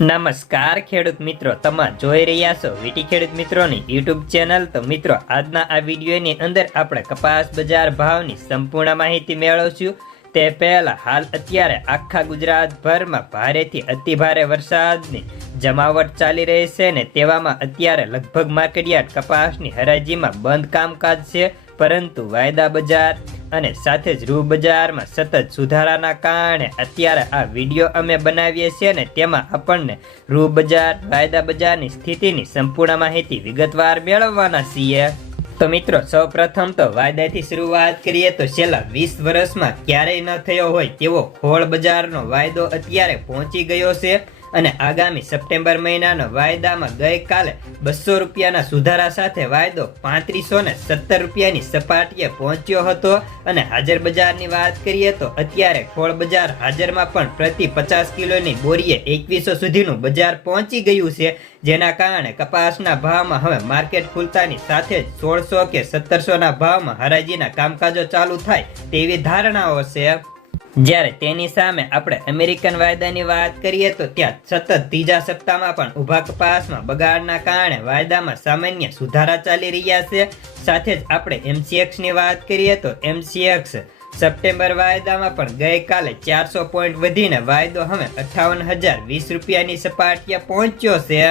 નમસ્કાર ખેડૂત મિત્રો, તમે જોઈ રહ્યા છો વીટી ખેડૂત મિત્રોની યુટ્યુબ ચેનલ। તો મિત્રો, આજના આ વિડીયોની અંદર આપણે કપાસ બજાર ભાવની સંપૂર્ણ માહિતી મેળવશું। તે પહેલા હાલ અત્યારે આખા ગુજરાતભરમાં ભારેથી અતિભારે વરસાદની જમાવટ ચાલી રહી છે ને તેવામાં અત્યારે લગભગ માર્કેટયાર્ડ કપાસની હરાજીમાં બંધ કામકાજ છે, પરંતુ વાયદા બજાર અને સાથે જ રૂ બજારમાં સતત સુધારાના કારણે અત્યારે આ વિડીયો અમે બનાવીએ છીએ ને તેમાં આપણને રૂ બજાર વાયદા બજારની સ્થિતિની સંપૂર્ણ માહિતી વિગતવાર મેળવવાના છીએ। તો મિત્રો, સૌપ્રથમ તો વાયદાથી શરૂઆત કરીએ તો છેલ્લા 20 વર્ષમાં ક્યારેય ન થયો હોય તેવો ખોળ બજારનો વાયદો અત્યારે પહોંચી ગયો છે અને આગામી સપ્ટેમ્બર મહિનાનો વાયદામાં ગઈકાલે 200 રૂપિયાના સુધારા સાથે વાયદો 3517 રૂપિયાની સપાટીએ પહોંચ્યો હતો। અને હાજર બજારની વાત કરીએ તો અત્યારે ખોળ બજાર હાજરમાં પણ પ્રતિ 50 કિલોની બોરીએ 2100 સુધીનું બજાર પહોંચી ગયું છે, જેના કારણે કપાસના ભાવમાં હવે માર્કેટ ખુલતાની સાથે જ 1600 કે 1700ના ભાવમાં હરાજીના કામકાજો ચાલુ થાય તેવી ધારણાઓ છે। જ્યારે તેની સામે આપણે અમેરિકન વાયદાની વાત કરીએ તો ત્યાં સતત ત્રીજા સપ્તાહમાં પણ ઊભા કપાસમાં બગાડના કારણે વાયદામાં સામાન્ય સુધારા ચાલી રહ્યા છે। સાથે જ આપણે MCX ની વાત કરીએ તો MCX સપ્ટેમ્બર વાયદામાં પણ ગઈકાલે 400 પોઈન્ટ વધીને વાયદો હવે 58,020 રૂપિયાની સપાટીએ પહોંચ્યો છે।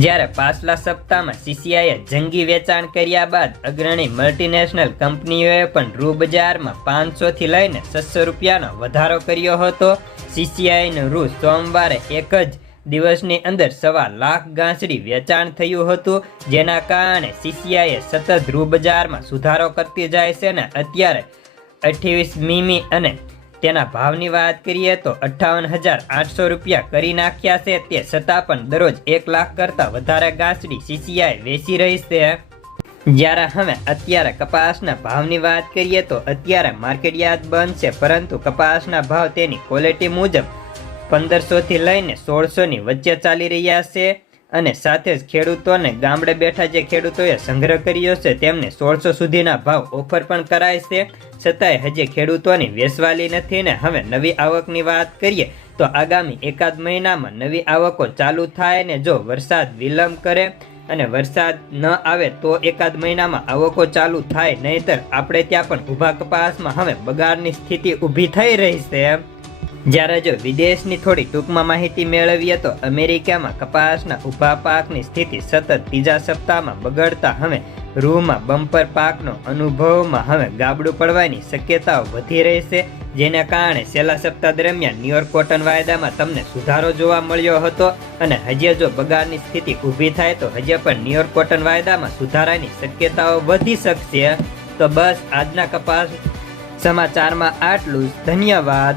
જ્યારે પાછલા સપ્તાહમાં CCIએ જંગી વેચાણ કર્યા બાદ અગ્રણી મલ્ટીનેશનલ કંપનીઓએ પણ રૂ બજારમાં 500 થી લઈને 600 રૂપિયાનો વધારો કર્યો હતો। CCIનું રૂ સોમવારે એક જ દિવસની અંદર 1.25 લાખ ગાંસડી વેચાણ થયું હતું, જેના કારણે CCIએ સતત રૂ બજારમાં સુધારો કરતી જાય છે ને અત્યારે 28 મીમી અને તેના ભાવની વાત કરીએ તો 58,800 રૂપિયા કરી નાખ્યા છે। તે છતાં પણ દરરોજ 1 લાખ કરતાં વધારે ગાંસડી CCI વેચી રહી છે। જ્યારે હવે અત્યારે કપાસના ભાવની વાત કરીએ તો અત્યારે માર્કેટયાર્ડ બંધ છે, પરંતુ કપાસના ભાવ તેની ક્વોલિટી મુજબ 1500 થી લઈને 1600ની વચ્ચે ચાલી રહ્યા છે। અને સાથે જ ખેડૂતોને ગામડે બેઠા જે ખેડૂતોએ સંગ્રહ કર્યો છે તેમને 1600 સુધીના ભાવ ઓફર પણ કરાય છે, છતાંય હજી ખેડૂતોની વેચવાલી નથી ને હવે નવી આવકની વાત કરીએ તો આગામી એકાદ મહિનામાં નવી આવકો ચાલુ થાય ને જો વરસાદ વિલંબ કરે અને વરસાદ ન આવે તો એકાદ મહિનામાં આવકો ચાલુ થાય, નહીતર આપણે ત્યાં પણ ઊભા કપાસમાં હવે બગાડની સ્થિતિ ઊભી થઈ રહી છે। જ્યારે જો વિદેશની થોડી ટૂંકમાં માહિતી મેળવીએ તો અમેરિકામાં કપાસના ઊભા પાકની સ્થિતિ સતત ત્રીજા સપ્તાહમાં બગડતા હવે રૂમાં બમ્પર પાકનો અનુભવમાં હવે ગાબડું પડવાની શક્યતાઓ વધી રહી છે, જેના કારણે છેલ્લા સપ્તાહ દરમિયાન ન્યુયોર્ક કોટન વાયદામાં તમને સુધારો જોવા મળ્યો હતો અને હજી જો બગાડની સ્થિતિ ઊભી થાય તો હજી પણ ન્યુયોર્ક કોટન વાયદામાં સુધારાની શક્યતાઓ વધી શકશે। તો બસ આજના કપાસ સમાચારમાં આટલું જ। ધન્યવાદ।